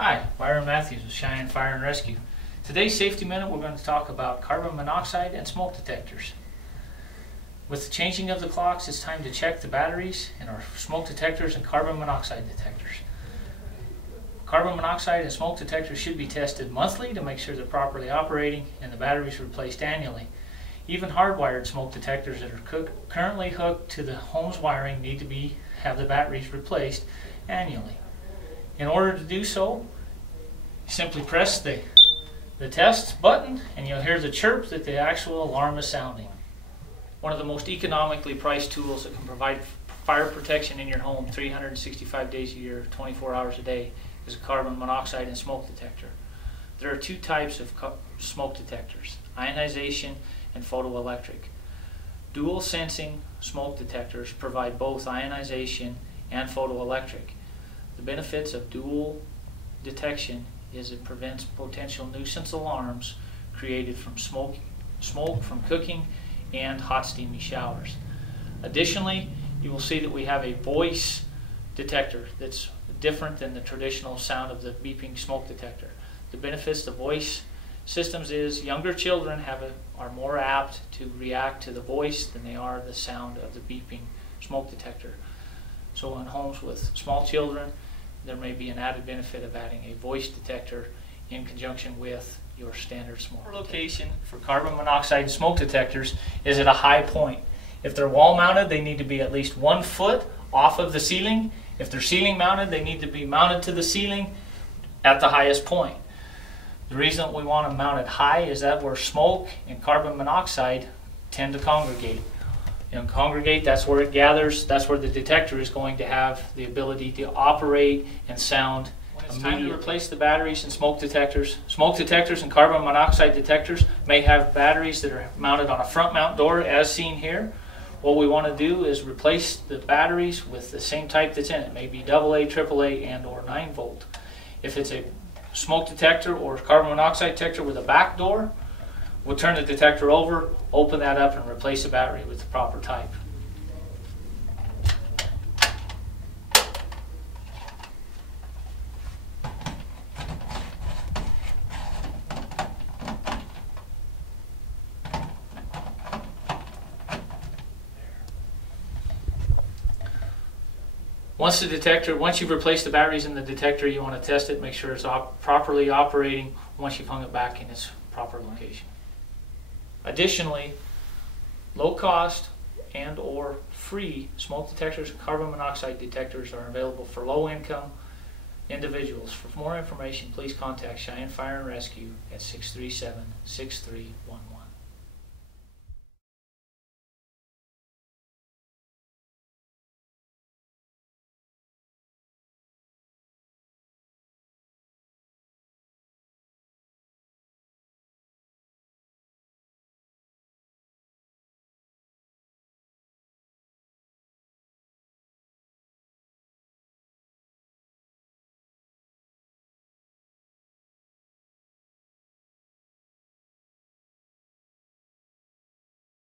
Hi, Byron Mathews with Cheyenne Fire and Rescue. Today's Safety Minute we're going to talk about carbon monoxide and smoke detectors. With the changing of the clocks, it's time to check the batteries in our smoke detectors and carbon monoxide detectors. Carbon monoxide and smoke detectors should be tested monthly to make sure they're properly operating and the batteries replaced annually. Even hardwired smoke detectors that are currently hooked to the home's wiring need to have the batteries replaced annually. In order to do so, you simply press the test button and you'll hear the chirp that the actual alarm is sounding. One of the most economically priced tools that can provide fire protection in your home 365 days a year, 24 hours a day is a carbon monoxide and smoke detector. There are two types of smoke detectors, ionization and photoelectric. Dual sensing smoke detectors provide both ionization and photoelectric. The benefits of dual detection is it prevents potential nuisance alarms created from smoke from cooking and hot steamy showers. Additionally, you will see that we have a voice detector that's different than the traditional sound of the beeping smoke detector. The benefits of voice systems is younger children are more apt to react to the voice than they are the sound of the beeping smoke detector. So in homes with small children, there may be an added benefit of adding a voice detector in conjunction with your standard smoke detector. Our location for carbon monoxide and smoke detectors is at a high point. If they're wall mounted, they need to be at least 1 foot off of the ceiling. If they're ceiling mounted, they need to be mounted to the ceiling at the highest point. The reason we want them mounted high is that where smoke and carbon monoxide tend to congregate. That's where it gathers, that's where the detector is going to have the ability to operate and sound. When it's time to replace the batteries in smoke detectors and carbon monoxide detectors may have batteries that are mounted on a front mount door as seen here. What we want to do is replace the batteries with the same type that's in it, maybe AA, AAA, and or 9 volt. If it's a smoke detector or carbon monoxide detector with a back door, we'll turn the detector over, open that up, and replace the battery with the proper type. Once you've replaced the batteries in the detector, you want to test it, make sure it's properly operating once you've hung it back in its proper location. Additionally, low cost and or free smoke detectors and carbon monoxide detectors are available for low income individuals. For more information, please contact Cheyenne Fire and Rescue at 637-6311.